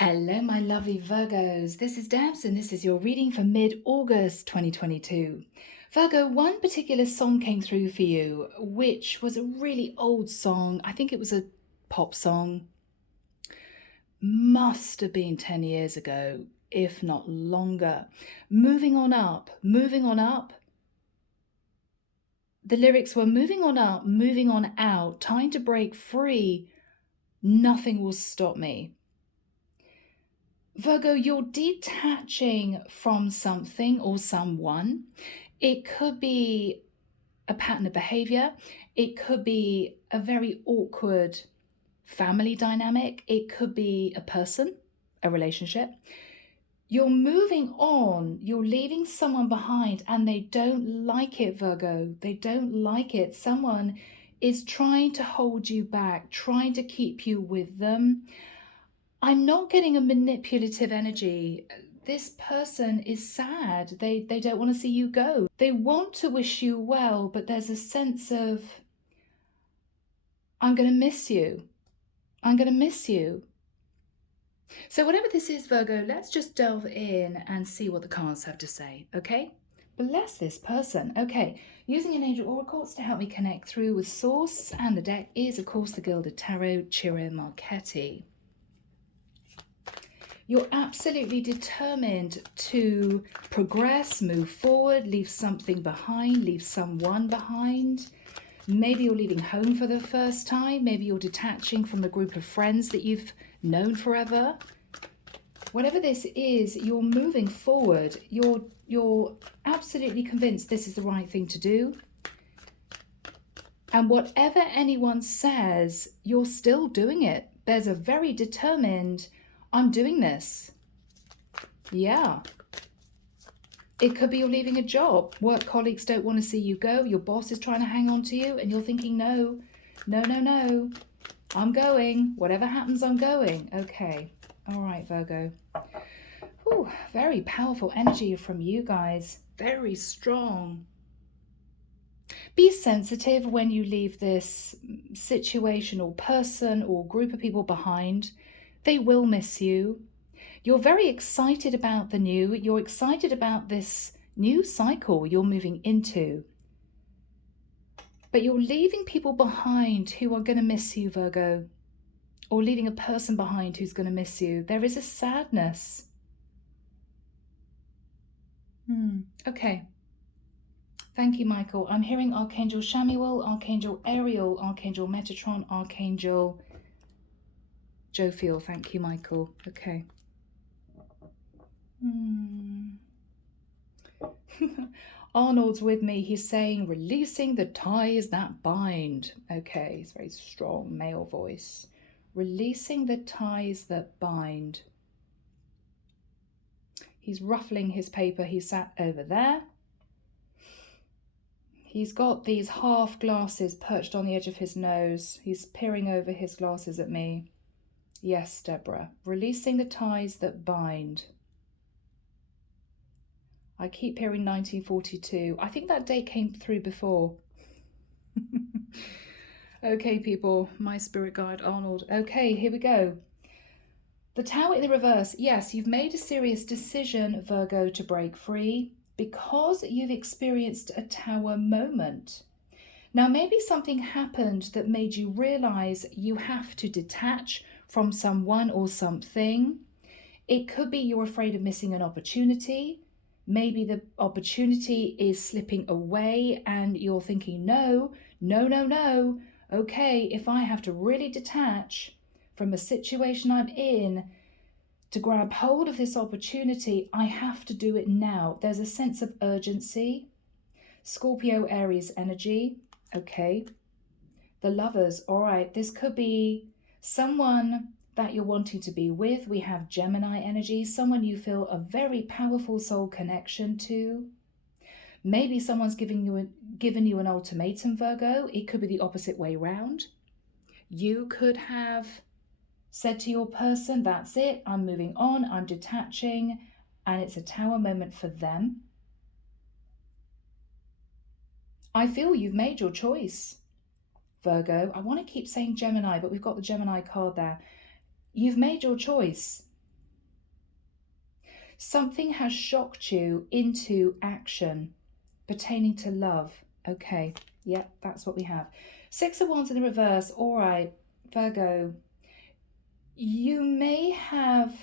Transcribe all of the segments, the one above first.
Hello, my lovely Virgos. This is Debs, and this is your reading for mid-August 2022. Virgo, one particular song came through for you, which was a really old song. I think it was a pop song. Must have been 10 years ago, if not longer. Moving on up, moving on up. The lyrics were moving on up, moving on out, time to break free. Nothing will stop me. Virgo, you're detaching from something or someone. It could be a pattern of behavior. It could be a very awkward family dynamic. It could be a person, a relationship. You're moving on. You're leaving someone behind and they don't like it, Virgo. They don't like it. Someone is trying to hold you back, trying to keep you with them. I'm not getting a manipulative energy. This person is sad. They don't want to see you go. They want to wish you well, but there's a sense of, I'm going to miss you. I'm going to miss you. So whatever this is, Virgo, let's just delve in and see what the cards have to say, okay? Bless this person. Okay, using an angel oracles to help me connect through with source, and the deck is, of course, the Gilded Tarot, Ciro Marchetti. You're absolutely determined to progress, move forward, leave something behind, leave someone behind. Maybe you're leaving home for the first time. Maybe you're detaching from a group of friends that you've known forever. Whatever this is, you're moving forward. You're absolutely convinced this is the right thing to do. And whatever anyone says, you're still doing it. There's a very determined, I'm doing this. Yeah. It could be you're leaving a job. Work colleagues don't want to see you go. Your boss is trying to hang on to you and you're thinking, no, no, no, no. I'm going. Whatever happens, I'm going. Okay. All right, Virgo. Ooh, very powerful energy from you guys. Very strong. Be sensitive when you leave this situation or person or group of people behind. They will miss you. You're very excited about the new. You're excited about this new cycle you're moving into. But you're leaving people behind who are going to miss you, Virgo. Or leaving a person behind who's going to miss you. There is a sadness. Okay. Thank you, Michael. I'm hearing Archangel Shamuel, Archangel Ariel, Archangel Metatron, Archangel Jophiel. Thank you, Michael. Okay. Arnold's with me. He's saying, releasing the ties that bind. Okay, it's very strong male voice. Releasing the ties that bind. He's ruffling his paper. He sat over there. He's got these half glasses perched on the edge of his nose. He's peering over his glasses at me. Yes, Deborah. Releasing the ties that bind. I keep hearing 1942. I think that date came through before. Okay, people. My spirit guide, Arnold. Okay, here we go. The Tower in the reverse. Yes, you've made a serious decision, Virgo, to break free because you've experienced a Tower moment. Now, maybe something happened that made you realize you have to detach from someone or something. It could be you're afraid of missing an opportunity. Maybe the opportunity is slipping away and you're thinking, no, no, no, no. Okay, if I have to really detach from a situation I'm in to grab hold of this opportunity, I have to do it now. There's a sense of urgency. Scorpio, Aries energy. Okay. The Lovers. All right. This could be someone that you're wanting to be with. We have Gemini energy. Someone you feel a very powerful soul connection to. Maybe someone's given you an ultimatum, Virgo. It could be the opposite way round. You could have said to your person, that's it, I'm moving on, I'm detaching, and it's a Tower moment for them. I feel you've made your choice, Virgo. I want to keep saying Gemini, but we've got the Gemini card there. You've made your choice. Something has shocked you into action pertaining to love. Okay, yeah, that's what we have. Six of Wands in the reverse. All right, Virgo, you may have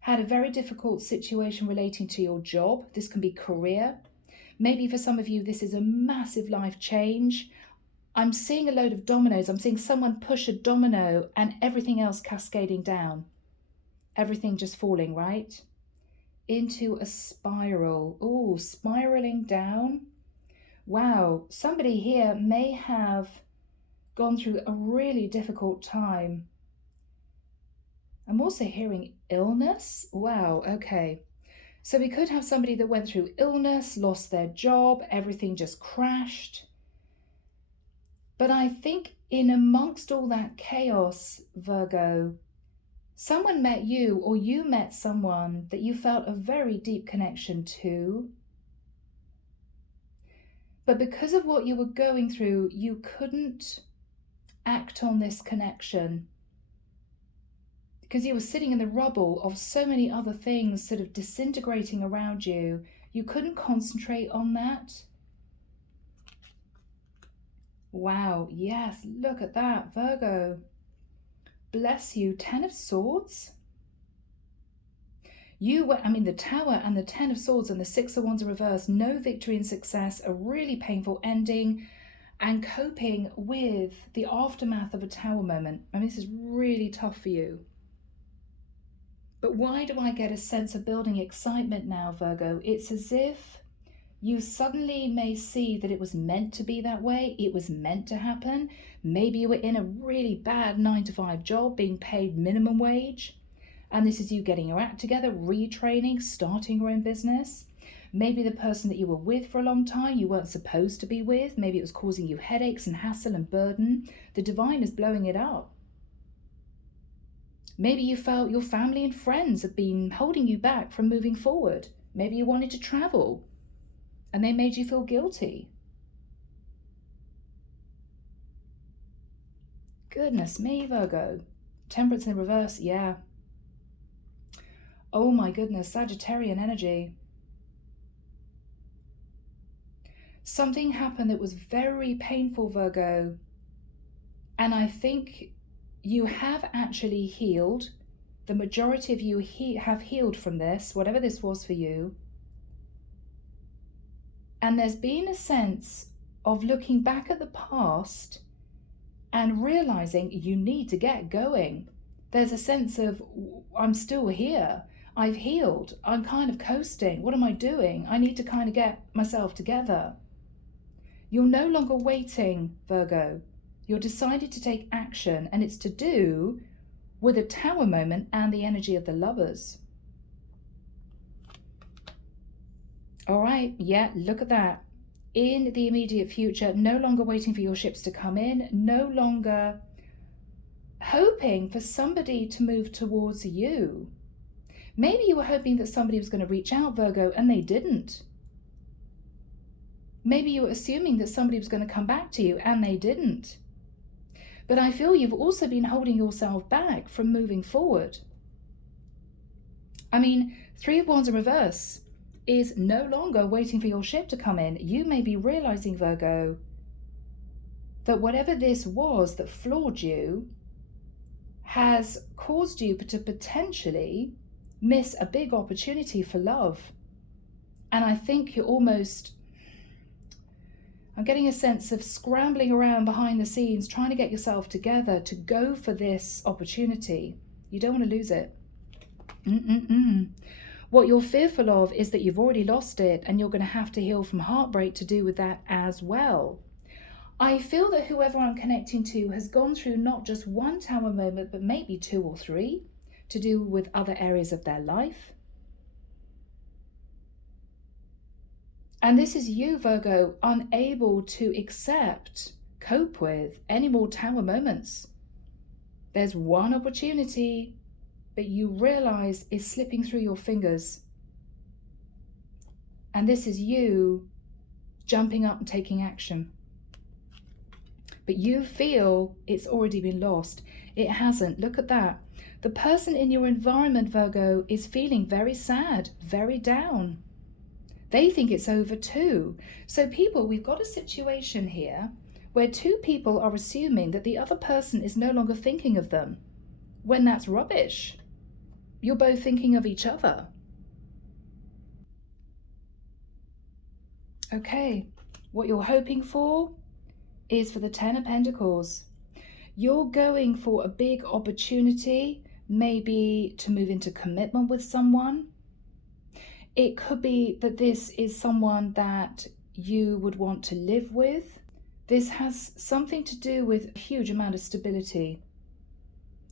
had a very difficult situation relating to your job. This can be career. Maybe for some of you, this is a massive life change. I'm seeing a load of dominoes. I'm seeing someone push a domino and everything else cascading down. Everything just falling, right? Into a spiral. Oh, spiraling down. Wow, somebody here may have gone through a really difficult time. I'm also hearing illness. Wow, okay. So we could have somebody that went through illness, lost their job, everything just crashed. But I think in amongst all that chaos, Virgo, someone met you, or you met someone that you felt a very deep connection to. But because of what you were going through, you couldn't act on this connection. Because you were sitting in the rubble of so many other things sort of disintegrating around you. You couldn't concentrate on that. Wow, yes, look at that, Virgo. Bless you. 10 of Swords. The Tower and the 10 of Swords and the 6 of Wands in reverse. No victory and success, a really painful ending, and coping with the aftermath of a Tower moment. This is really tough for you. But why do I get a sense of building excitement now, Virgo? It's as if you suddenly may see that it was meant to be that way. It was meant to happen. Maybe you were in a really bad 9-to-5 job being paid minimum wage. And this is you getting your act together, retraining, starting your own business. Maybe the person that you were with for a long time, you weren't supposed to be with. Maybe it was causing you headaches and hassle and burden. The divine is blowing it up. Maybe you felt your family and friends have been holding you back from moving forward. Maybe you wanted to travel and they made you feel guilty. Goodness me, Virgo. Temperance in reverse, yeah. Oh my goodness, Sagittarian energy. Something happened that was very painful, Virgo. And I think you have actually healed. The majority of you have healed from this, whatever this was for you. And there's been a sense of looking back at the past and realizing you need to get going. There's a sense of, I'm still here. I've healed. I'm kind of coasting. What am I doing? I need to kind of get myself together. You're no longer waiting, Virgo. You're decided to take action, and it's to do with a Tower moment and the energy of the Lovers. All right, yeah, look at that. In the immediate future, no longer waiting for your ships to come in, no longer hoping for somebody to move towards you. Maybe you were hoping that somebody was going to reach out, Virgo, and they didn't. Maybe you were assuming that somebody was going to come back to you, and they didn't. But I feel you've also been holding yourself back from moving forward. 3 of Wands in reverse is no longer waiting for your ship to come in. You may be realizing, Virgo, that whatever this was that floored you has caused you to potentially miss a big opportunity for love. And I think you're I'm getting a sense of scrambling around behind the scenes, trying to get yourself together to go for this opportunity. You don't want to lose it. What you're fearful of is that you've already lost it and you're going to have to heal from heartbreak to do with that as well. I feel that whoever I'm connecting to has gone through not just one Tower moment, but maybe 2 or 3 to do with other areas of their life. And this is you, Virgo, unable to cope with any more Tower moments. There's one opportunity that you realize is slipping through your fingers. And this is you jumping up and taking action. But you feel it's already been lost. It hasn't. Look at that. The person in your environment, Virgo, is feeling very sad, very down. They think it's over too. So people, we've got a situation here where two people are assuming that the other person is no longer thinking of them, when that's rubbish. You're both thinking of each other. Okay, what you're hoping for is for the Ten of Pentacles. You're going for a big opportunity, maybe to move into commitment with someone. It could be that this is someone that you would want to live with. This has something to do with a huge amount of stability.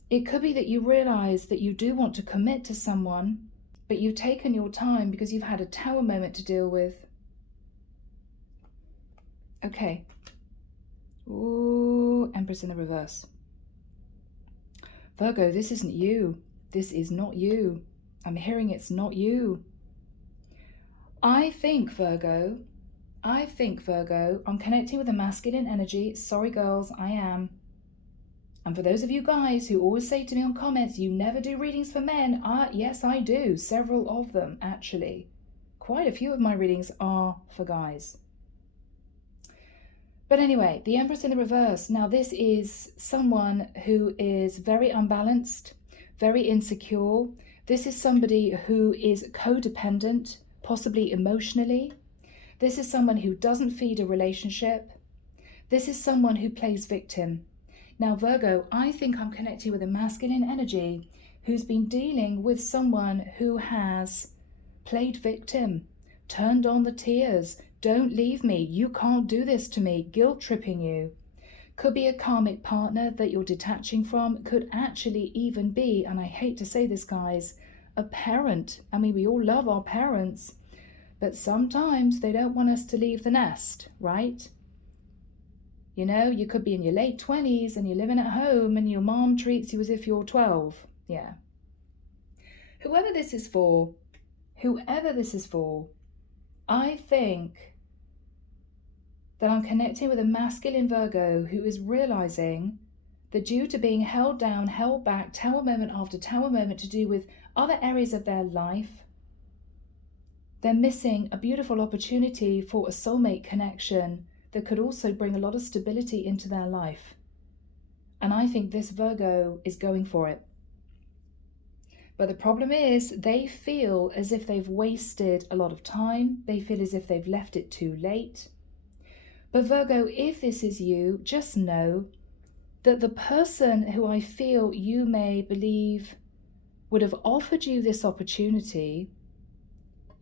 It could be that you realize that you do want to commit to someone, but you've taken your time because you've had a Tower moment to deal with. Okay. Ooh, Empress in the reverse. Virgo, this isn't you. This is not you. I'm hearing it's not you. I think, Virgo, I'm connecting with a masculine energy. Sorry, girls, I am. And for those of you guys who always say to me on comments, you never do readings for men, yes, I do. Several of them, actually. Quite a few of my readings are for guys. But anyway, the Empress in the reverse. Now, this is someone who is very unbalanced, very insecure. This is somebody who is codependent, possibly emotionally. This is someone who doesn't feed a relationship. This is someone who plays victim. Now, Virgo, I think I'm connecting with a masculine energy who's been dealing with someone who has played victim, turned on the tears, don't leave me, you can't do this to me, guilt tripping you. Could be a karmic partner that you're detaching from, could actually even be, and I hate to say this, guys, a parent. I mean, we all love our parents, but sometimes they don't want us to leave the nest, right? You know, you could be in your late 20s and you're living at home and your mom treats you as if you're 12. Yeah. Whoever this is for, I think that I'm connecting with a masculine Virgo who is realizing that due to being held down, held back, Tower moment after Tower moment to do with other areas of their life, they're missing a beautiful opportunity for a soulmate connection that could also bring a lot of stability into their life. And I think this Virgo is going for it. But the problem is they feel as if they've wasted a lot of time. They feel as if they've left it too late. But Virgo, if this is you, just know that the person who I feel you may believe would have offered you this opportunity,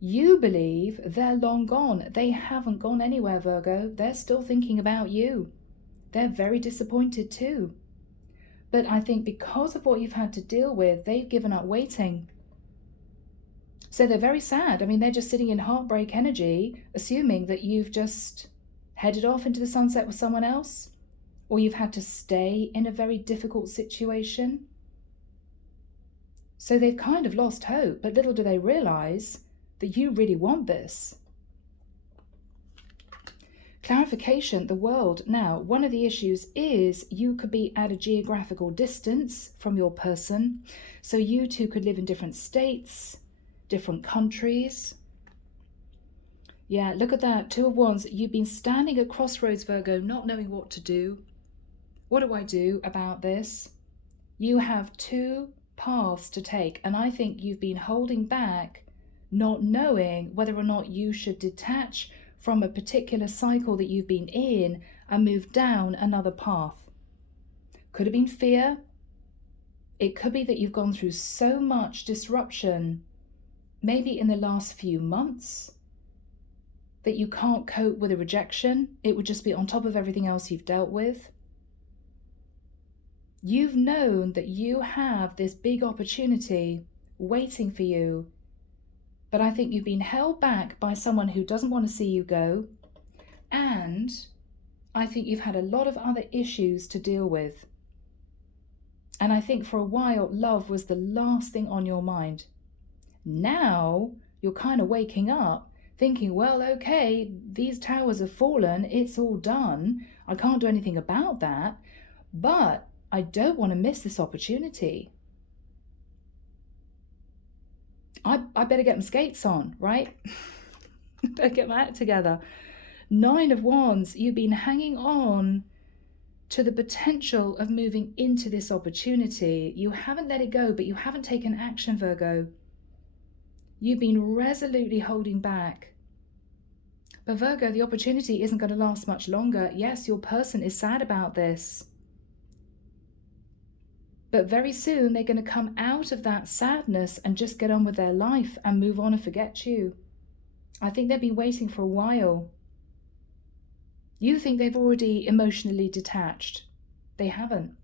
you believe they're long gone. They haven't gone anywhere, Virgo. They're still thinking about you. They're very disappointed too. But I think because of what you've had to deal with, they've given up waiting. So they're very sad. I mean, they're just sitting in heartbreak energy, assuming that you've just headed off into the sunset with someone else, or you've had to stay in a very difficult situation. So they've kind of lost hope, but little do they realize that you really want this. Clarification, the world. Now, one of the issues is you could be at a geographical distance from your person. So you two could live in different states, different countries. Yeah, look at that. Two of Wands. You've been standing at crossroads, Virgo, not knowing what to do. What do I do about this? You have two paths to take, and I think you've been holding back, not knowing whether or not you should detach from a particular cycle that you've been in and move down another path. Could have been fear. It could be that you've gone through so much disruption, maybe in the last few months, that you can't cope with a rejection. It would just be on top of everything else you've dealt with. You've known that you have this big opportunity waiting for you, but I think you've been held back by someone who doesn't want to see you go, and I think you've had a lot of other issues to deal with. And I think for a while, love was the last thing on your mind. Now, you're kind of waking up thinking, well, okay, these towers have fallen, it's all done, I can't do anything about that, but I don't want to miss this opportunity. I better get my skates on, right? Better get my act together. 9 of Wands, you've been hanging on to the potential of moving into this opportunity. You haven't let it go, but you haven't taken action, Virgo. You've been resolutely holding back. But Virgo, the opportunity isn't going to last much longer. Yes, your person is sad about this. But very soon they're going to come out of that sadness and just get on with their life and move on and forget you. I think they've been waiting for a while. You think they've already emotionally detached. They haven't.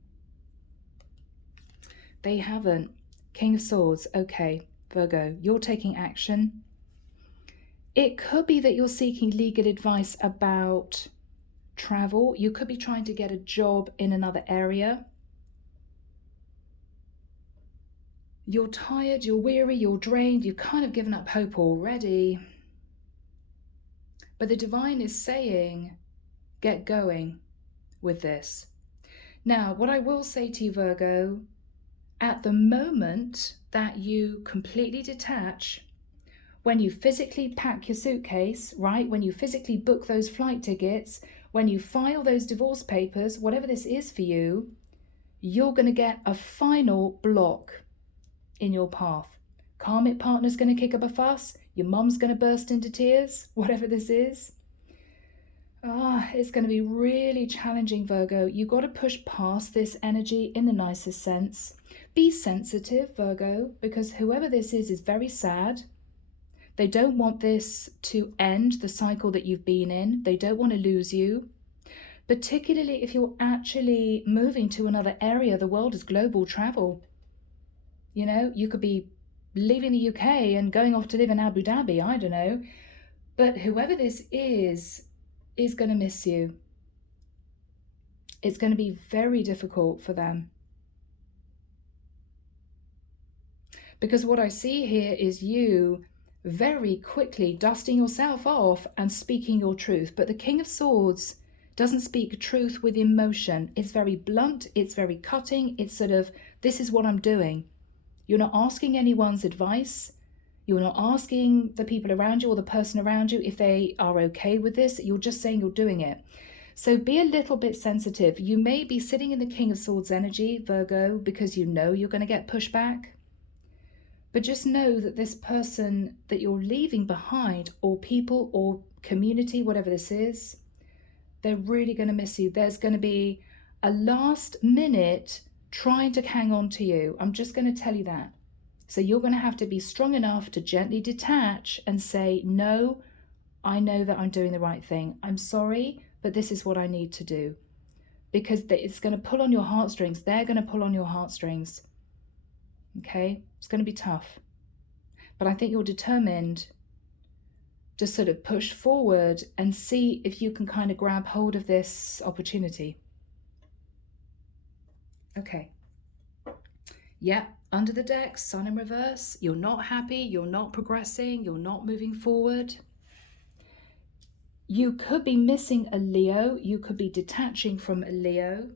They haven't. King of Swords. Okay, Virgo, you're taking action. It could be that you're seeking legal advice about travel. You could be trying to get a job in another area. You're tired, you're weary, you're drained, you've kind of given up hope already. But the divine is saying, get going with this. Now, what I will say to you, Virgo, at the moment that you completely detach, when you physically pack your suitcase, right? When you physically book those flight tickets, when you file those divorce papers, whatever this is for you, you're going to get a final block in your path. Karmic partner's going to kick up a fuss. Your mum's going to burst into tears, whatever this is. It's going to be really challenging, Virgo. You've got to push past this energy in the nicest sense. Be sensitive, Virgo, because whoever this is very sad. They don't want this to end, the cycle that you've been in. They don't want to lose you. Particularly if you're actually moving to another area. The world is global travel. You know, you could be leaving the UK and going off to live in Abu Dhabi, I don't know. But whoever this is going to miss you. It's going to be very difficult for them. Because what I see here is you very quickly dusting yourself off and speaking your truth. But the King of Swords doesn't speak truth with emotion. It's very blunt, it's very cutting, it's sort of, this is what I'm doing. You're not asking anyone's advice. You're not asking the people around you or the person around you if they are okay with this. You're just saying you're doing it. So be a little bit sensitive. You may be sitting in the King of Swords energy, Virgo, because you know you're going to get pushback. But just know that this person that you're leaving behind, or people or community, whatever this is, they're really going to miss you. There's going to be a last minute trying to hang on to you. I'm just going to tell you that. So you're going to have to be strong enough to gently detach and say, no, I know that I'm doing the right thing. I'm sorry, but this is what I need to do. Because it's going to pull on your heartstrings. They're going to pull on your heartstrings. Okay? It's going to be tough. But I think you're determined to sort of push forward and see if you can kind of grab hold of this opportunity. Okay. Yeah, under the deck, Sun in reverse. You're not happy, you're not progressing, you're not moving forward. You could be missing a Leo, you could be detaching from a Leo.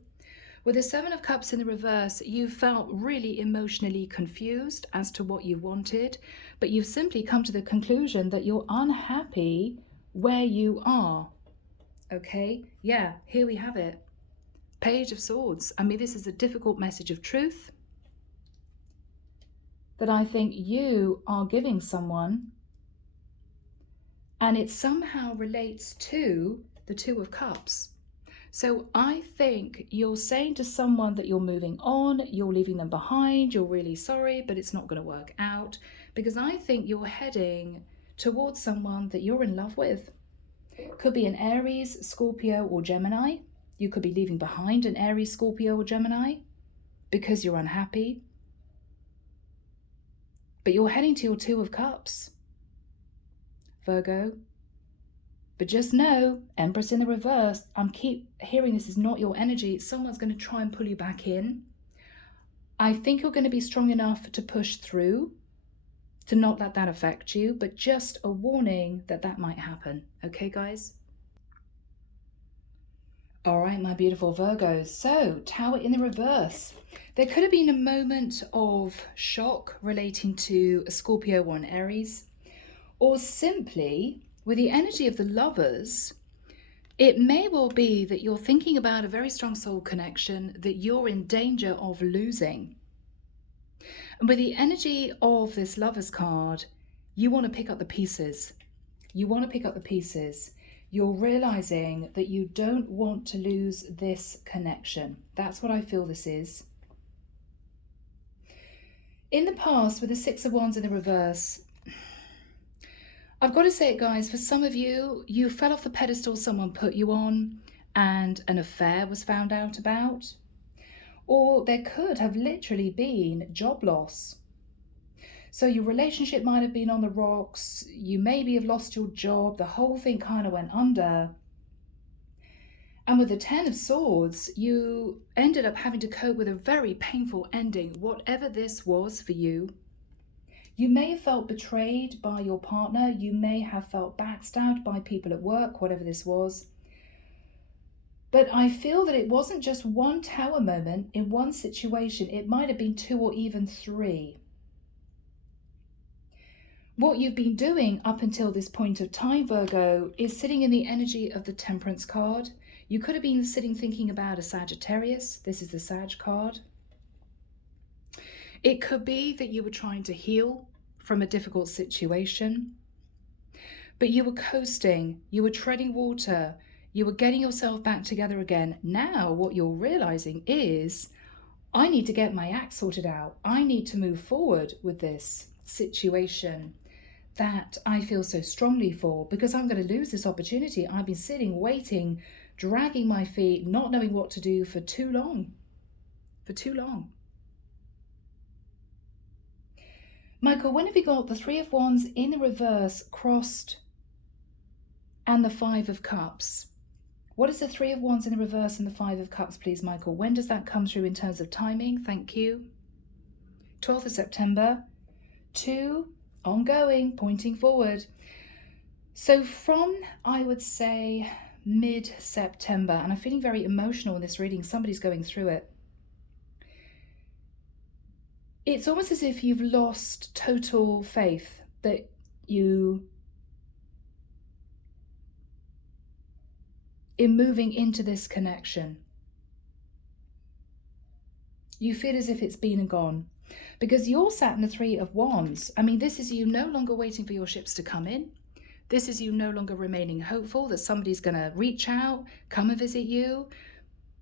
With the Seven of Cups in the reverse, you felt really emotionally confused as to what you wanted, but you've simply come to the conclusion that you're unhappy where you are. Okay, yeah, here we have it. Page of Swords. I mean, this is a difficult message of truth that I think you are giving someone, and it somehow relates to the Two of Cups. So I think you're saying to someone that you're moving on, you're leaving them behind, you're really sorry, but it's not going to work out, because I think you're heading towards someone that you're in love with. Could be an Aries, Scorpio, or Gemini. You could be leaving behind an Aries, Scorpio, or Gemini because you're unhappy. But you're heading to your Two of Cups, Virgo. But just know, Empress in the reverse, I'm keep hearing this is not your energy. Someone's going to try and pull you back in. I think you're going to be strong enough to push through, to not let that affect you, but just a warning that that might happen. Okay, guys? All right, my beautiful Virgos. So, Tower in the reverse. There could have been a moment of shock relating to a Scorpio or an Aries, or simply with the energy of the Lovers, it may well be that you're thinking about a very strong soul connection that you're in danger of losing. And with the energy of this Lovers card, you want to pick up the pieces. You want to pick up the pieces. You're realizing that you don't want to lose this connection. That's what I feel this is. In the past, with the Six of Wands in the reverse, I've got to say it, guys, for some of you, you fell off the pedestal someone put you on and an affair was found out about. Or there could have literally been job loss. So your relationship might have been on the rocks, you maybe have lost your job, the whole thing kind of went under. And with the Ten of Swords, you ended up having to cope with a very painful ending, whatever this was for you. You may have felt betrayed by your partner, you may have felt backstabbed by people at work, whatever this was. But I feel that it wasn't just one tower moment in one situation, it might have been two or even three. What you've been doing up until this point of time, Virgo, is sitting in the energy of the Temperance card. You could have been sitting thinking about a Sagittarius. This is the Sag card. It could be that you were trying to heal from a difficult situation, but you were coasting, you were treading water, you were getting yourself back together again. Now what you're realizing is, I need to get my act sorted out. I need to move forward with this situation that I feel so strongly for, because I'm going to lose this opportunity. I've been sitting, waiting, dragging my feet, not knowing what to do for too long. For too long. Michael, when have you got the Three of Wands in the reverse crossed and the Five of Cups? What is the Three of Wands in the reverse and the Five of Cups, please, Michael? When does that come through in terms of timing? Thank you. 12th of September. 2, ongoing, pointing forward. So from, I would say, mid-September, and I'm feeling very emotional in this reading, somebody's going through it. It's almost as if you've lost total faith that you, in moving into this connection, you feel as if it's been and gone. Because you're sat in the Three of Wands. I mean, this is you no longer waiting for your ships to come in. This is you no longer remaining hopeful that somebody's going to reach out, come and visit you,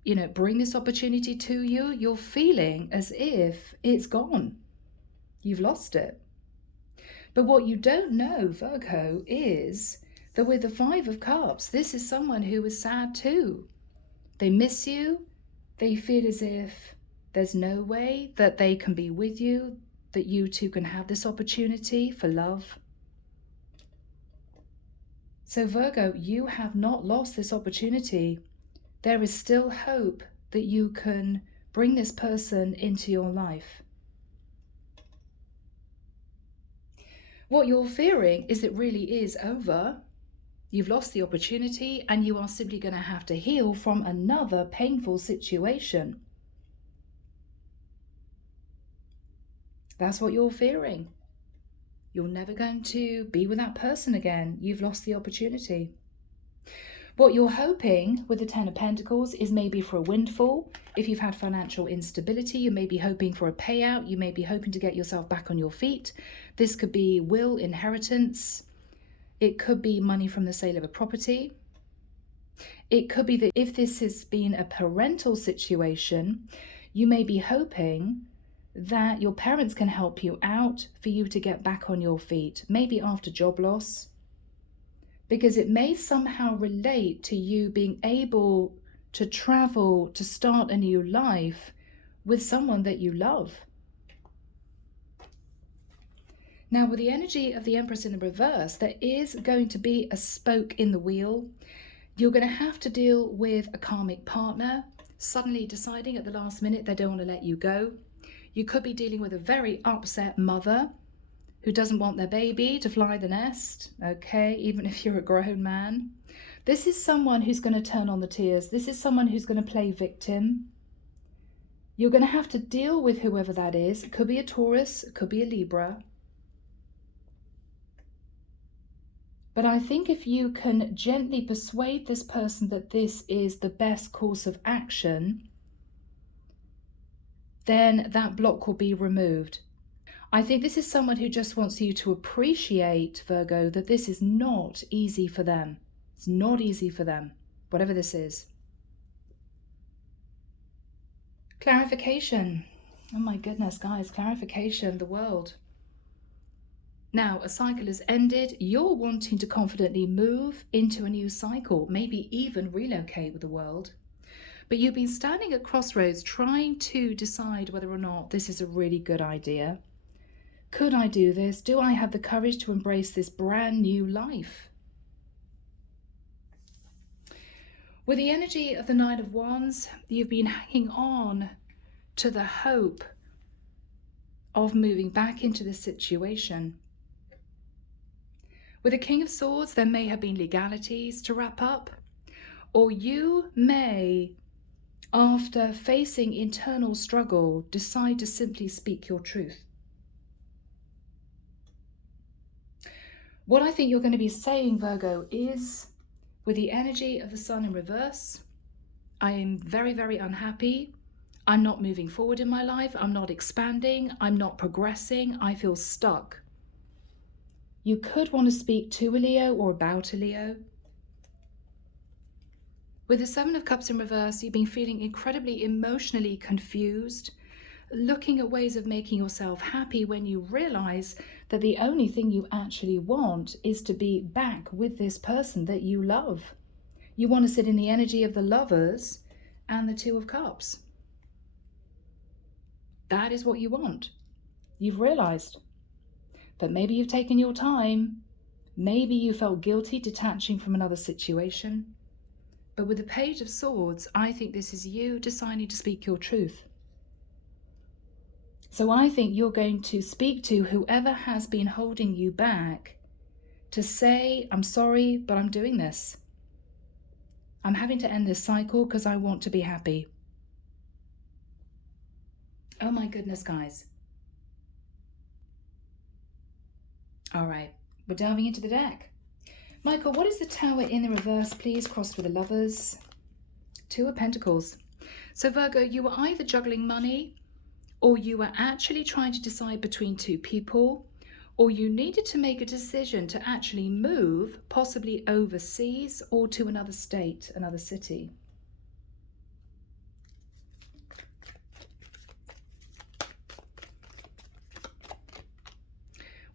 you know, bring this opportunity to you. You're feeling as if it's gone. You've lost it. But what you don't know, Virgo, is that with the Five of Cups, this is someone who is sad too. They miss you. They feel as if there's no way that they can be with you, that you two can have this opportunity for love. So Virgo, you have not lost this opportunity. There is still hope that you can bring this person into your life. What you're fearing is it really is over. You've lost the opportunity and you are simply going to have to heal from another painful situation. That's what you're fearing. You're never going to be with that person again. You've lost the opportunity. What you're hoping with the Ten of Pentacles is maybe for a windfall. If you've had financial instability, you may be hoping for a payout. You may be hoping to get yourself back on your feet. This could be will, inheritance. It could be money from the sale of a property. It could be that if this has been a parental situation, you may be hoping that your parents can help you out for you to get back on your feet, maybe after job loss, because it may somehow relate to you being able to travel, to start a new life with someone that you love. Now, with the energy of the Empress in the reverse, there is going to be a spoke in the wheel. You're going to have to deal with a karmic partner, suddenly deciding at the last minute they don't want to let you go. You could be dealing with a very upset mother who doesn't want their baby to fly the nest, okay, even if you're a grown man. This is someone who's going to turn on the tears. This is someone who's going to play victim. You're going to have to deal with whoever that is. It could be a Taurus, it could be a Libra. But I think if you can gently persuade this person that this is the best course of action, then that block will be removed. I think this is someone who just wants you to appreciate, Virgo, that this is not easy for them. It's not easy for them, whatever this is. Clarification. Oh my goodness, guys, clarification, the world. Now, a cycle has ended. You're wanting to confidently move into a new cycle, maybe even relocate with the world. But you've been standing at crossroads trying to decide whether or not this is a really good idea. Could I do this? Do I have the courage to embrace this brand new life? With the energy of the Nine of Wands, you've been hanging on to the hope of moving back into this situation. With the King of Swords, there may have been legalities to wrap up, or you may, after facing internal struggle, decide to simply speak your truth. What I think you're going to be saying, Virgo, is with the energy of the Sun in reverse, I am very, very unhappy. I'm not moving forward in my life. I'm not expanding. I'm not progressing. I feel stuck. You could want to speak to a Leo or about a Leo. With the Seven of Cups in reverse, you've been feeling incredibly emotionally confused, looking at ways of making yourself happy when you realize that the only thing you actually want is to be back with this person that you love. You want to sit in the energy of the Lovers and the Two of Cups. That is what you want. You've realized. But maybe you've taken your time. Maybe you felt guilty detaching from another situation. But with the Page of Swords, I think this is you deciding to speak your truth. So I think you're going to speak to whoever has been holding you back to say, I'm sorry, but I'm doing this. I'm having to end this cycle because I want to be happy. Oh my goodness, guys. All right, we're delving into the deck. Michael, what is the Tower in the reverse, please? Crossed with the Lovers. Two of Pentacles. So Virgo, you were either juggling money, or you were actually trying to decide between two people, or you needed to make a decision to actually move, possibly overseas or to another state, another city.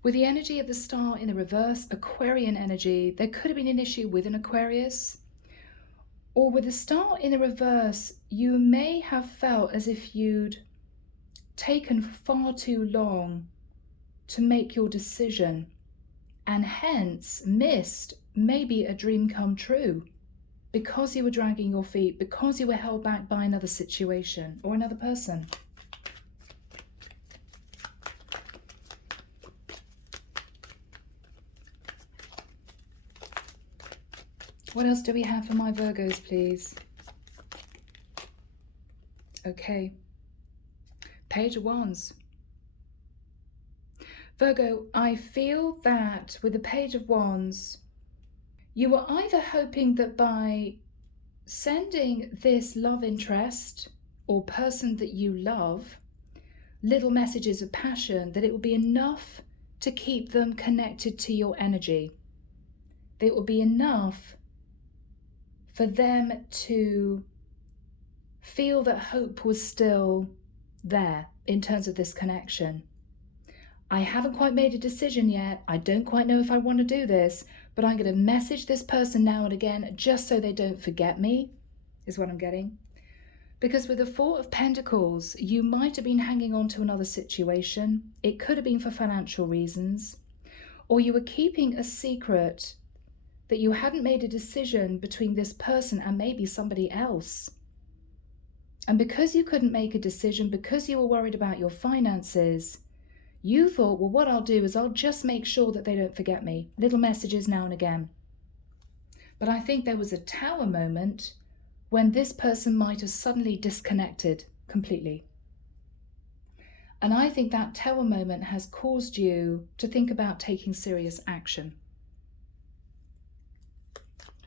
With the energy of the Star in the reverse, Aquarian energy, there could have been an issue with an Aquarius. Or with the Star in the reverse, you may have felt as if you'd taken far too long to make your decision and hence missed maybe a dream come true because you were dragging your feet, because you were held back by another situation or another person. What else do we have for my Virgos, please? Okay. Page of Wands. Virgo, I feel that with the Page of Wands, you were either hoping that by sending this love interest or person that you love little messages of passion, that it will be enough to keep them connected to your energy. That it will be enough for them to feel that hope was still there in terms of this connection. I haven't quite made a decision yet. I don't quite know if I want to do this, but I'm going to message this person now and again just so they don't forget me, is what I'm getting. Because with the Four of Pentacles, you might have been hanging on to another situation. It could have been for financial reasons, or you were keeping a secret that you hadn't made a decision between this person and maybe somebody else. And because you couldn't make a decision, because you were worried about your finances, You thought, well, what I'll do is I'll just make sure that they don't forget me. Little messages now and again. But I think there was a Tower moment when this person might have suddenly disconnected completely. And I think that Tower moment has caused you to think about taking serious action.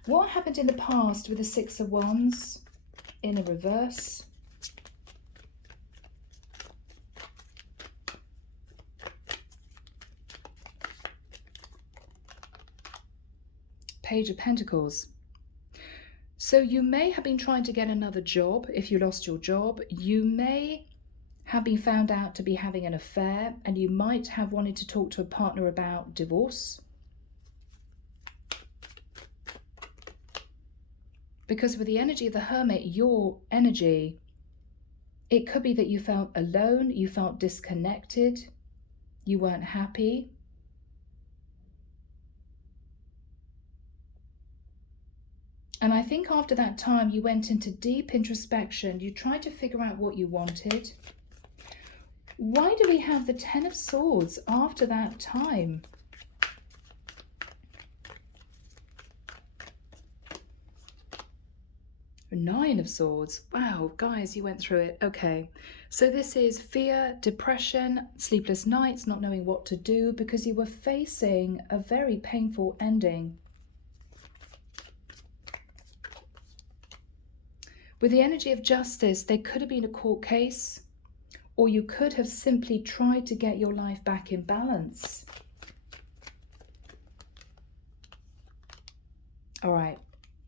What happened in the past with the Six of Wands in a reverse? Page of Pentacles. So you may have been trying to get another job if you lost your job. You may have been found out to be having an affair, and you might have wanted to talk to a partner about divorce. Because with the energy of the Hermit, your energy, it could be that you felt alone, you felt disconnected, you weren't happy. And I think after that time, you went into deep introspection. You tried to figure out what you wanted. Why do we have the Ten of Swords after that time? Nine of Swords. Wow, guys, you went through it. Okay, so this is fear, depression, sleepless nights, not knowing what to do because you were facing a very painful ending. With the energy of justice, there could have been a court case, or you could have simply tried to get your life back in balance. All right,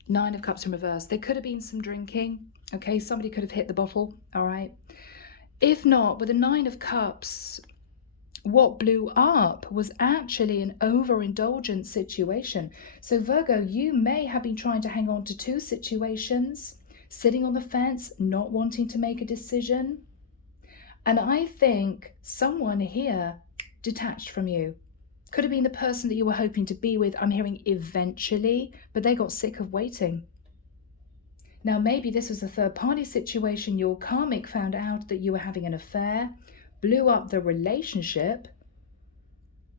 Nine of Cups in reverse. There could have been some drinking. Okay, somebody could have hit the bottle. All right. If not, with the Nine of Cups, what blew up was actually an overindulgent situation. So Virgo, you may have been trying to hang on to two situations, sitting on the fence, not wanting to make a decision. And I think someone here detached from you. Could have been the person that you were hoping to be with, I'm hearing eventually, but they got sick of waiting. Now, maybe this was a third-party situation. Your karmic found out that you were having an affair, blew up the relationship,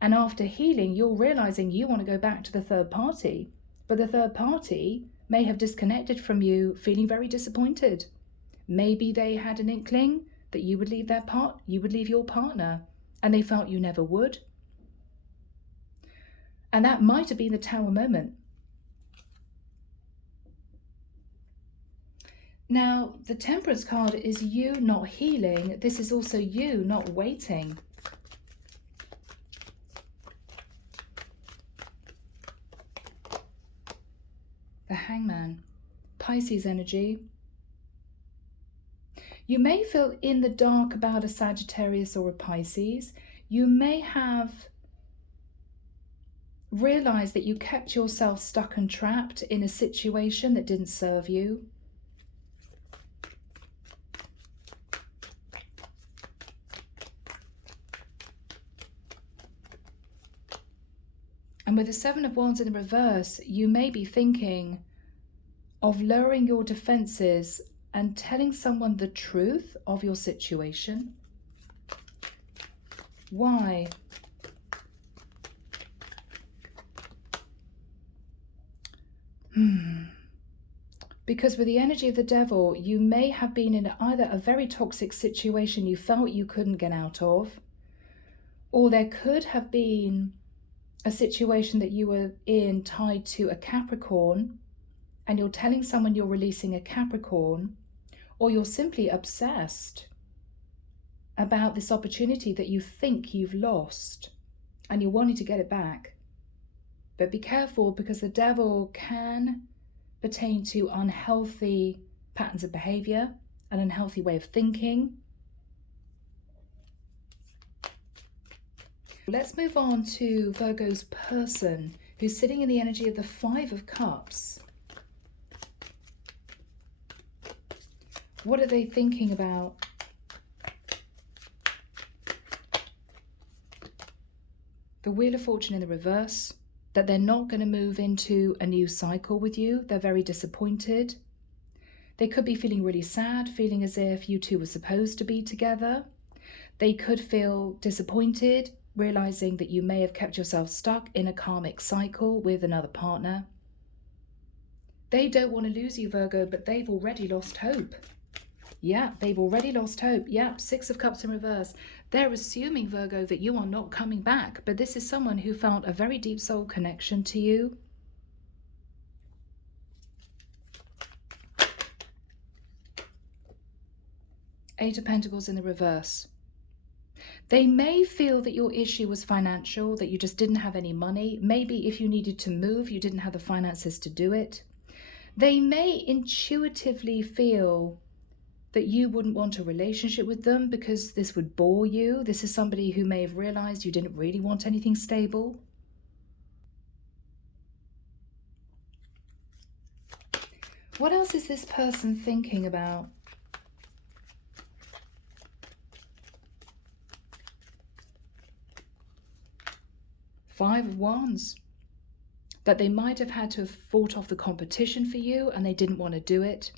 and after healing, you're realizing you want to go back to the third party, but the third party may have disconnected from you, feeling very disappointed. Maybe they had an inkling that you would leave your partner, and they felt you never would. And that might have been the Tower moment. Now, the Temperance card is you not healing. This is also you not waiting. The Hangman, Pisces energy. You may feel in the dark about a Sagittarius or a Pisces. You may have realized that you kept yourself stuck and trapped in a situation that didn't serve you. And with the Seven of Wands in the reverse, you may be thinking of lowering your defenses and telling someone the truth of your situation. Why? Because with the energy of the Devil, you may have been in either a very toxic situation you felt you couldn't get out of, or there could have been a situation that you were in tied to a Capricorn, and you're telling someone you're releasing a Capricorn, or you're simply obsessed about this opportunity that you think you've lost and you're wanting to get it back. But be careful, because the Devil can pertain to unhealthy patterns of behavior, an unhealthy way of thinking. Let's move on to Virgo's person, who's sitting in the energy of the Five of Cups. What are they thinking about? The Wheel of Fortune in the reverse, that they're not going to move into a new cycle with you. They're very disappointed. They could be feeling really sad, feeling as if you two were supposed to be together. They could feel disappointed, realizing that you may have kept yourself stuck in a karmic cycle with another partner. They don't want to lose you, Virgo, but they've already lost hope. Yeah, they've already lost hope. Yeah, Six of Cups in reverse. They're assuming, Virgo, that you are not coming back, but this is someone who felt a very deep soul connection to you. Eight of Pentacles in the reverse. They may feel that your issue was financial, that you just didn't have any money. Maybe if you needed to move, you didn't have the finances to do it. They may intuitively feel that you wouldn't want a relationship with them because this would bore you. This is somebody who may have realized you didn't really want anything stable. What else is this person thinking about? Five of Wands. That they might have had to have fought off the competition for you and they didn't want to do it.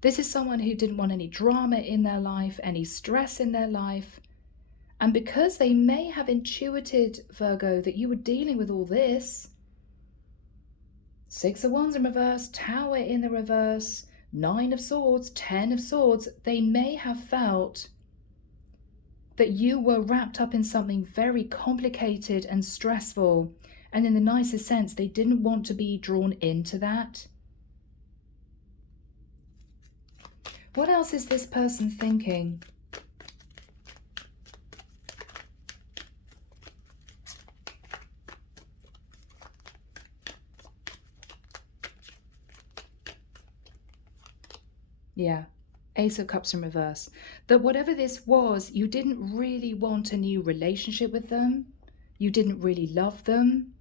This is someone who didn't want any drama in their life, any stress in their life. And because they may have intuited, Virgo, that you were dealing with all this, Six of Wands in reverse, Tower in the reverse, Nine of Swords, Ten of Swords, they may have felt that you were wrapped up in something very complicated and stressful. And in the nicest sense, they didn't want to be drawn into that. What else is this person thinking? Yeah, Ace of Cups in reverse. That whatever this was, you didn't really want a new relationship with them. You didn't really love them.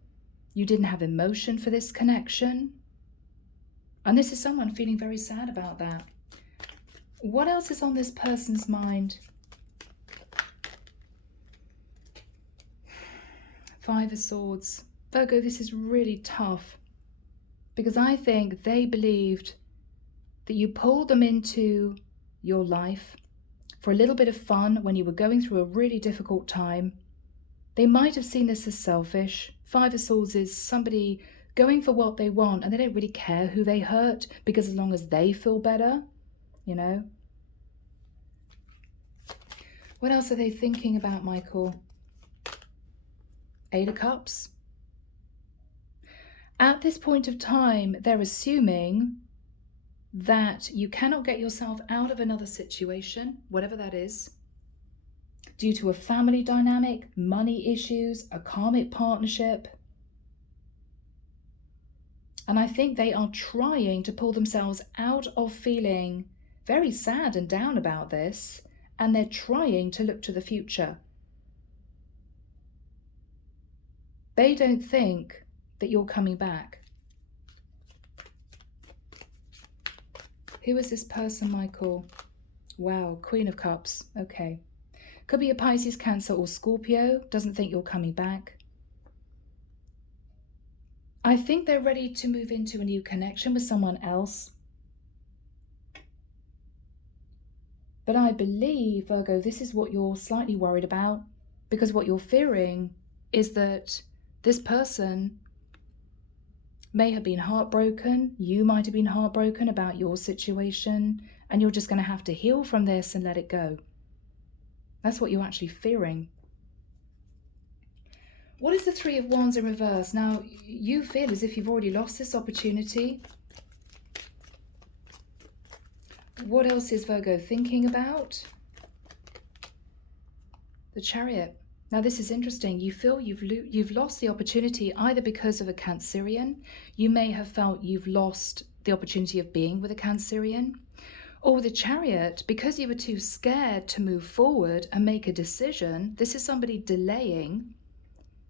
You didn't have emotion for this connection. And this is someone feeling very sad about that. What else is on this person's mind? Five of Swords. Virgo, this is really tough because I think they believed that you pulled them into your life for a little bit of fun when you were going through a really difficult time. They might have seen this as selfish. Five of Swords is somebody going for what they want and they don't really care who they hurt because as long as they feel better, you know. What else are they thinking about, Michael? Eight of Cups. At this point of time, they're assuming that you cannot get yourself out of another situation, whatever that is, due to a family dynamic, money issues, a karmic partnership. And I think they are trying to pull themselves out of feeling very sad and down about this, and they're trying to look to the future. They don't think that you're coming back. Who is this person, Michael? Wow, Queen of Cups. Okay. Could be a Pisces, Cancer, or Scorpio. Doesn't think you're coming back. I think they're ready to move into a new connection with someone else. But I believe, Virgo, this is what you're slightly worried about, because what you're fearing is that this person may have been heartbroken. You might have been heartbroken about your situation, and you're just going to have to heal from this and let it go. That's what you're actually fearing. What is the Three of Wands in reverse? Now, you feel as if you've already lost this opportunity. What else is Virgo thinking about? The Chariot. Now, this is interesting. You feel you've lost the opportunity either because of a Cancerian. You may have felt you've lost the opportunity of being with a Cancerian. Or the Chariot, because you were too scared to move forward and make a decision. This is somebody delaying.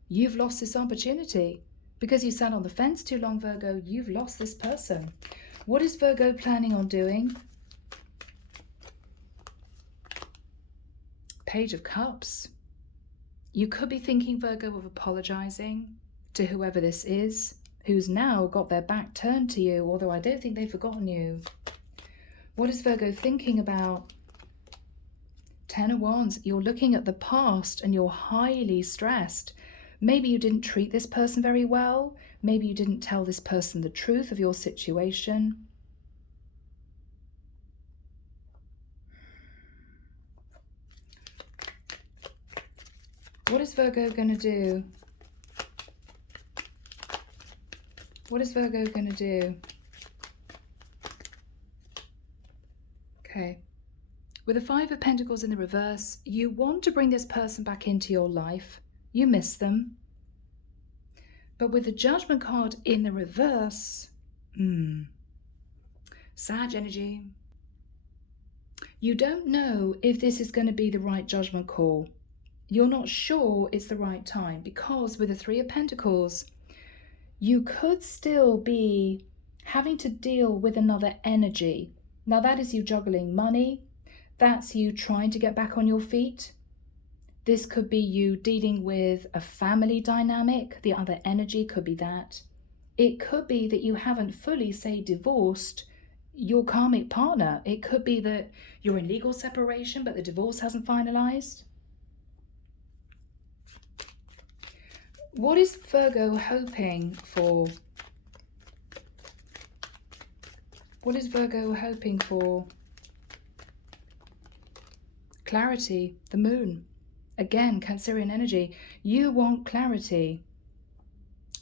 You've lost this opportunity. Because you sat on the fence too long, Virgo, you've lost this person. What is Virgo planning on doing? Page of Cups. You could be thinking, Virgo, of apologizing to whoever this is, who's now got their back turned to you, although I don't think they've forgotten you. What is Virgo thinking about? Ten of Wands, you're looking at the past and you're highly stressed. Maybe you didn't treat this person very well. Maybe you didn't tell this person the truth of your situation. What is Virgo going to do? What is Virgo going to do? Okay. With the Five of Pentacles in the reverse, you want to bring this person back into your life. You miss them. But with the Judgment card in the reverse, Sag energy. You don't know if this is going to be the right judgment call. You're not sure it's the right time, because with the Three of Pentacles, you could still be having to deal with another energy. Now that is you juggling money. That's you trying to get back on your feet. This could be you dealing with a family dynamic. The other energy could be that. It could be that you haven't fully, say, divorced your karmic partner. It could be that you're in legal separation, but the divorce hasn't finalized. What is Virgo hoping for? What is Virgo hoping for? Clarity, the moon. Again, Cancerian energy. You want clarity.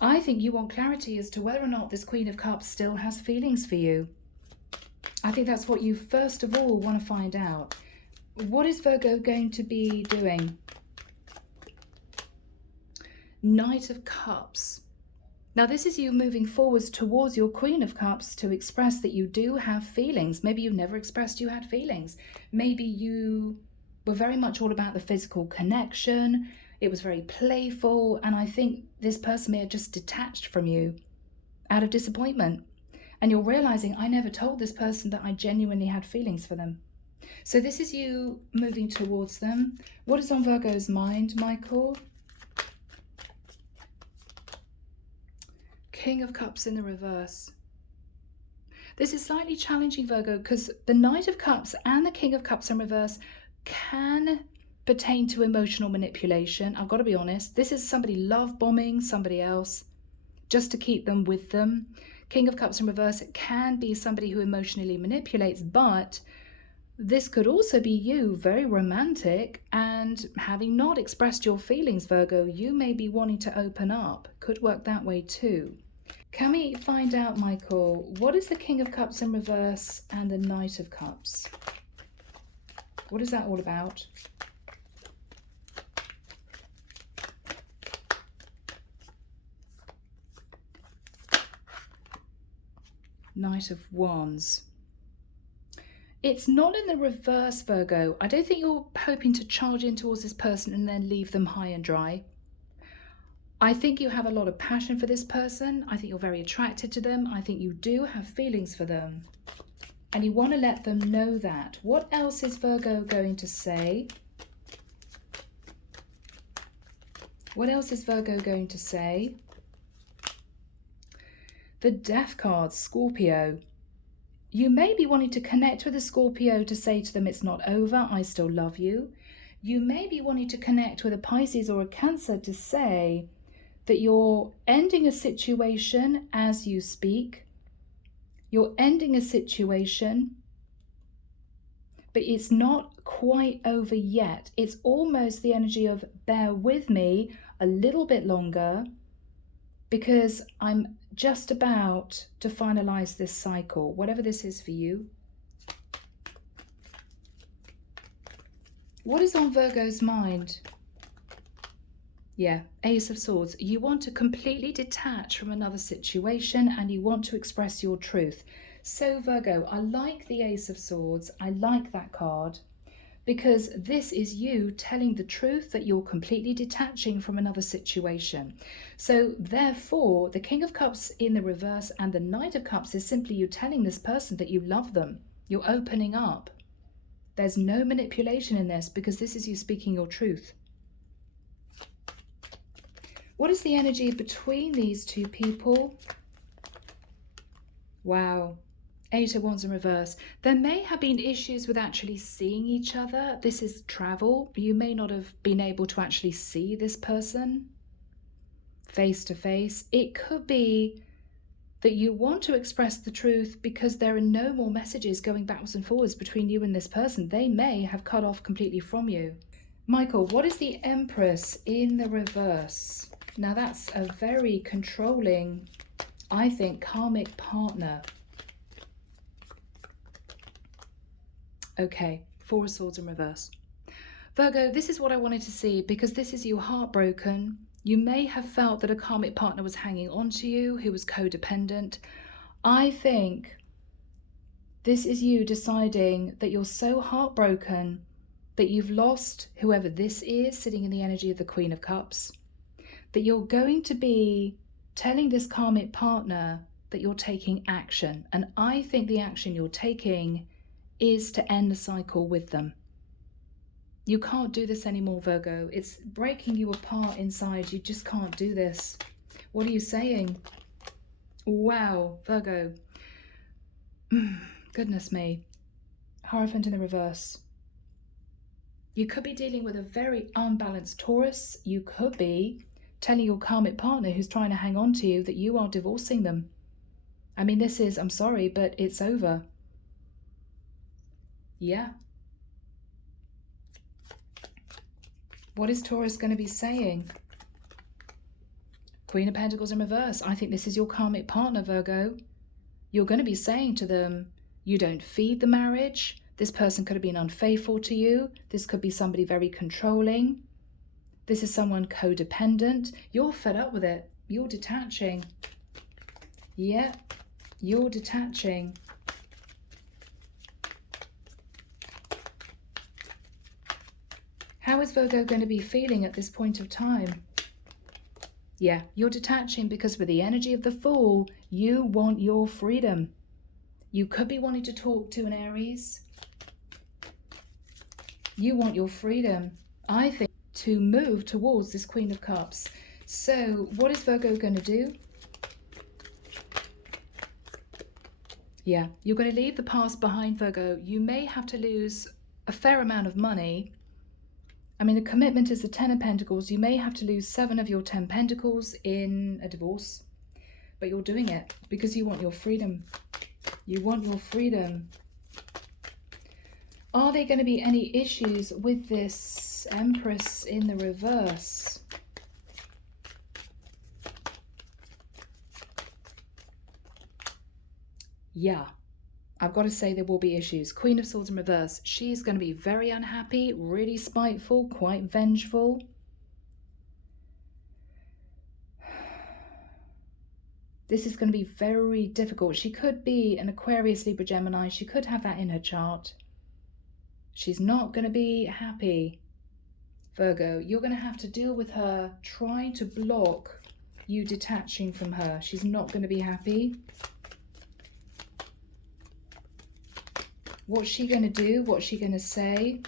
I think you want clarity as to whether or not this Queen of Cups still has feelings for you. I think that's what you first of all want to find out. What is Virgo going to be doing? Knight of Cups. Now this is you moving forwards towards your Queen of Cups to express that you do have feelings. Maybe you never expressed you had feelings. Maybe you were very much all about the physical connection. It was very playful. And I think this person may have just detached from you out of disappointment. And you're realizing, I never told this person that I genuinely had feelings for them. So this is you moving towards them. What is on Virgo's mind, Michael? King of Cups in the reverse. This is slightly challenging, Virgo, because the Knight of Cups and the King of Cups in reverse can pertain to emotional manipulation. I've got to be honest. This is somebody love bombing somebody else just to keep them with them. King of Cups in reverse, it can be somebody who emotionally manipulates, but this could also be you, very romantic, and having not expressed your feelings, Virgo, you may be wanting to open up. Could work that way too. Can we find out, Michael, what is the King of Cups in reverse and the Knight of Cups? What is that all about? Knight of Wands. It's not in the reverse, Virgo. I don't think you're hoping to charge in towards this person and then leave them high and dry. I think you have a lot of passion for this person. I think you're very attracted to them. I think you do have feelings for them. And you want to let them know that. What else is Virgo going to say? What else is Virgo going to say? The Death card, Scorpio. You may be wanting to connect with a Scorpio to say to them it's not over, I still love you. You may be wanting to connect with a Pisces or a Cancer to say that you're ending a situation as you speak. You're ending a situation, but it's not quite over yet. It's almost the energy of bear with me a little bit longer because I'm just about to finalize this cycle, whatever this is for you. What is on Virgo's mind? Yeah, Ace of Swords. You want to completely detach from another situation and you want to express your truth. So Virgo, I like the Ace of Swords. I like that card because this is you telling the truth that you're completely detaching from another situation. So therefore, the King of Cups in the reverse and the Knight of Cups is simply you telling this person that you love them. You're opening up. There's no manipulation in this because this is you speaking your truth. What is the energy between these two people? Wow. Eight of Wands in reverse. There may have been issues with actually seeing each other. This is travel. You may not have been able to actually see this person face to face. It could be that you want to express the truth because there are no more messages going backwards and forwards between you and this person. They may have cut off completely from you. Michael, what is the Empress in the reverse? Now that's a very controlling, I think, karmic partner. Okay, Four of Swords in reverse. Virgo, this is what I wanted to see because this is you heartbroken. You may have felt that a karmic partner was hanging on to you, who was codependent. I think this is you deciding that you're so heartbroken that you've lost whoever this is, sitting in the energy of the Queen of Cups, that you're going to be telling this karmic partner that you're taking action. And I think the action you're taking is to end the cycle with them. You can't do this anymore, Virgo. It's breaking you apart inside. You just can't do this. What are you saying? Wow, Virgo. Goodness me. Hierophant in the reverse. You could be dealing with a very unbalanced Taurus. You could be telling your karmic partner who's trying to hang on to you that you are divorcing them. I mean, this is, I'm sorry, but it's over. Yeah. What is Taurus going to be saying? Queen of Pentacles in reverse. I think this is your karmic partner, Virgo. You're going to be saying to them, you don't feed the marriage. This person could have been unfaithful to you. This could be somebody very controlling. This is someone codependent. You're fed up with it. You're detaching. Yeah, you're detaching. How is Virgo going to be feeling at this point of time? Yeah, you're detaching because with the energy of the Fool, you want your freedom. You could be wanting to talk to an Aries. You want your freedom, I think, to move towards this Queen of Cups. So what is Virgo going to do? Yeah, you're going to leave the past behind, Virgo. You may have to lose a fair amount of money. I mean, a commitment is the 10 of Pentacles. You may have to lose 7 of your 10 Pentacles in a divorce. But you're doing it because you want your freedom. You want your freedom. Are there going to be any issues with this Empress in the reverse? Yeah. I've got to say there will be issues. Queen of Swords in reverse. She's going to be very unhappy, really spiteful, quite vengeful. This is going to be very difficult. She could be an Aquarius, Libra, Gemini. She could have that in her chart. She's not going to be happy. Virgo, you're going to have to deal with her trying to block you detaching from her. She's not going to be happy. What's she going to do? What's she going to say?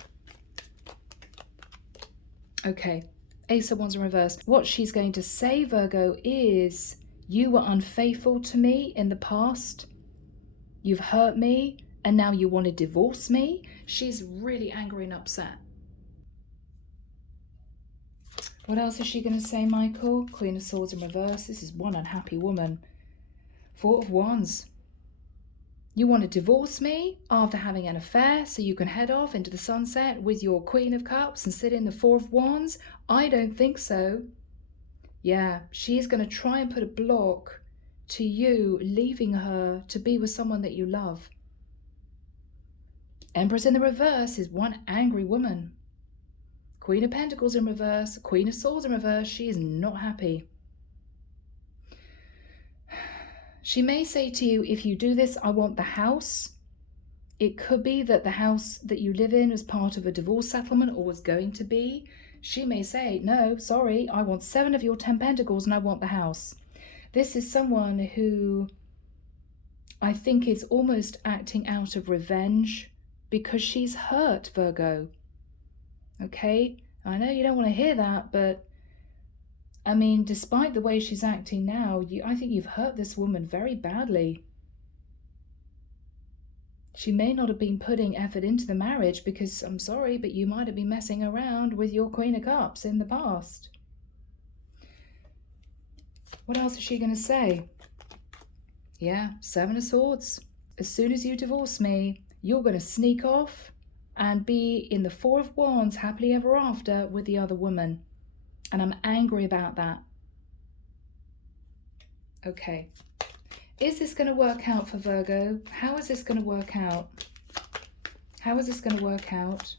Okay, Ace of Wands in reverse. What she's going to say, Virgo, is you were unfaithful to me in the past. You've hurt me and now you want to divorce me. She's really angry and upset. What else is she going to say, Michael? Queen of Swords in reverse. This is one unhappy woman. Four of Wands. You want to divorce me after having an affair so you can head off into the sunset with your Queen of Cups and sit in the Four of Wands? I don't think so. Yeah, she's going to try and put a block to you leaving her to be with someone that you love. Empress in the reverse is one angry woman. Queen of Pentacles in reverse, Queen of Swords in reverse. She is not happy. She may say to you, if you do this, I want the house. It could be that the house that you live in is part of a divorce settlement or was going to be. She may say, no, sorry, I want 7 of your 10 Pentacles and I want the house. This is someone who I think is almost acting out of revenge because she's hurt, Virgo. Okay, I know you don't want to hear that, but I mean, despite the way she's acting now, I think you've hurt this woman very badly. She may not have been putting effort into the marriage because, I'm sorry, but you might have been messing around with your Queen of Cups in the past. What else is she going to say? Yeah, Seven of Swords. As soon as you divorce me, you're going to sneak off and be in the Four of Wands happily ever after with the other woman. And I'm angry about that. Okay. Is this going to work out for Virgo? How is this going to work out? How is this going to work out?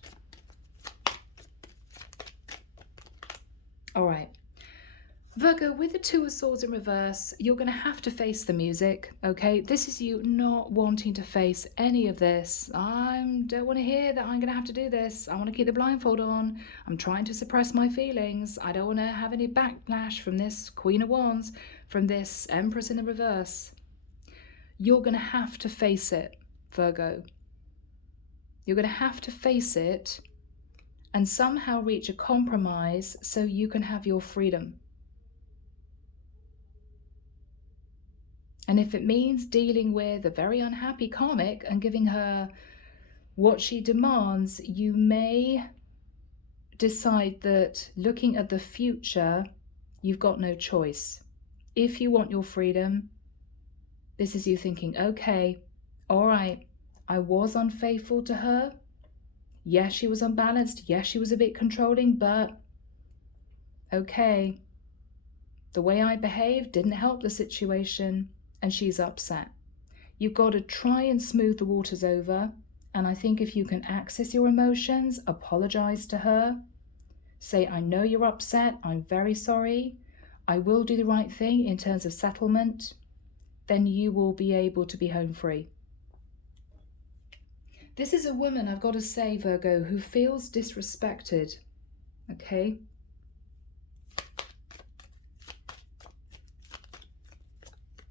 All right. Virgo, with the Two of Swords in reverse, you're going to have to face the music, okay? This is you not wanting to face any of this. I don't want to hear that I'm going to have to do this. I want to keep the blindfold on. I'm trying to suppress my feelings. I don't want to have any backlash from this Queen of Wands, from this Empress in the reverse. You're going to have to face it, Virgo. You're going to have to face it and somehow reach a compromise so you can have your freedom. And if it means dealing with a very unhappy karmic and giving her what she demands, you may decide that looking at the future, you've got no choice. If you want your freedom, this is you thinking, okay, all right, I was unfaithful to her. Yes, she was unbalanced. Yes, she was a bit controlling, but okay, the way I behaved didn't help the situation. And she's upset. You've got to try and smooth the waters over. And I think if you can access your emotions, apologize to her. Say, I know you're upset. I'm very sorry. I will do the right thing in terms of settlement. Then you will be able to be home free. This is a woman, I've got to say, Virgo, who feels disrespected. Okay?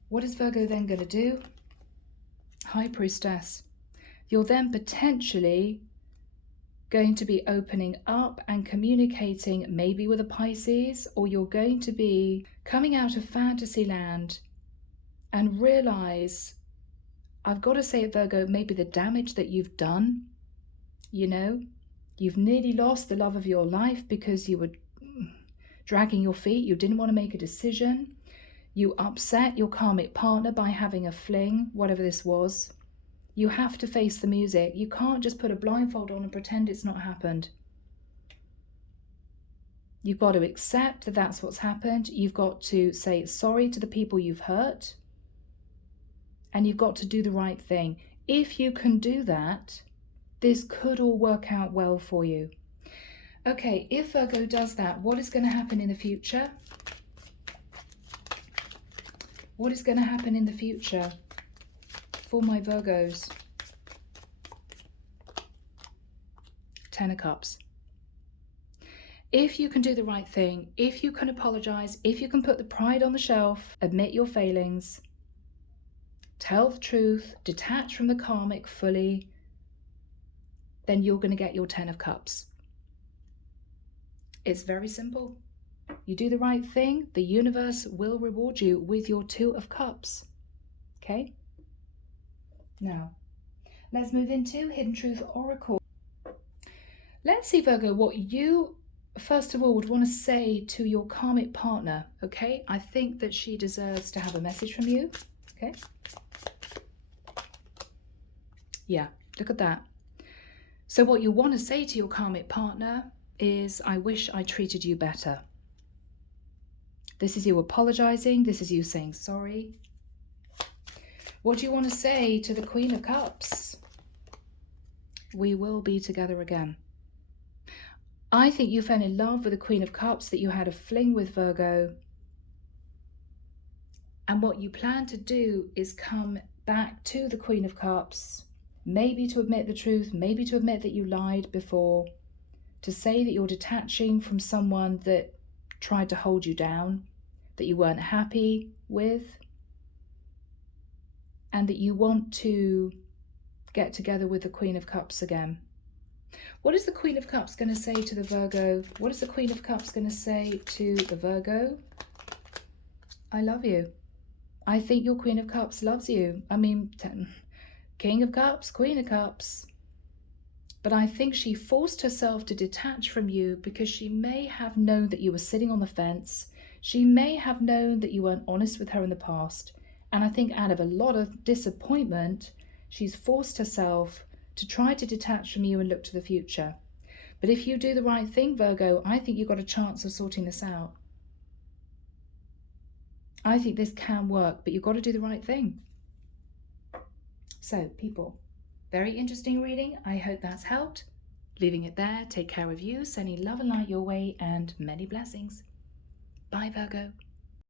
What is Virgo then going to do? High Priestess. You're then potentially going to be opening up and communicating maybe with a Pisces, or you're going to be coming out of fantasy land and realize, I've got to say it, Virgo, maybe the damage that you've done, you know, you've nearly lost the love of your life because you were dragging your feet. You didn't want to make a decision. You upset your karmic partner by having a fling, whatever this was. You have to face the music. You can't just put a blindfold on and pretend it's not happened. You've got to accept that that's what's happened. You've got to say sorry to the people you've hurt. And you've got to do the right thing. If you can do that, this could all work out well for you. Okay, if Virgo does that, what is going to happen in the future? What is going to happen in the future for my Virgos? Ten of Cups. If you can do the right thing, if you can apologize, if you can put the pride on the shelf, admit your failings, tell the truth, detach from the karmic fully, then you're going to get your Ten of Cups. It's very simple. You do the right thing, the universe will reward you with your Two of Cups. Okay? Now, let's move into Hidden Truth Oracle. Let's see, Virgo, what you, first of all, would want to say to your karmic partner. Okay? I think that she deserves to have a message from you. Okay? Yeah, look at that. So what you want to say to your karmic partner is, I wish I treated you better. This is you apologizing. This is you saying sorry. What do you want to say to the Queen of Cups? We will be together again. I think you fell in love with the Queen of Cups, that you had a fling with, Virgo. And what you plan to do is come back to the Queen of Cups, maybe to admit the truth, maybe to admit that you lied before, to say that you're detaching from someone that tried to hold you down, that you weren't happy with, and that you want to get together with the Queen of Cups again. What is the Queen of Cups going to say to the Virgo? What is the Queen of Cups going to say to the Virgo? I love you. I think your Queen of Cups loves you. I mean, King of Cups, Queen of Cups. But I think she forced herself to detach from you because she may have known that you were sitting on the fence. She may have known that you weren't honest with her in the past. And I think out of a lot of disappointment, she's forced herself to try to detach from you and look to the future. But if you do the right thing, Virgo, I think you've got a chance of sorting this out. I think this can work, but you've got to do the right thing. So, people, very interesting reading. I hope that's helped. Leaving it there. Take care of you. Sending love and light your way and many blessings. Bye, Virgo.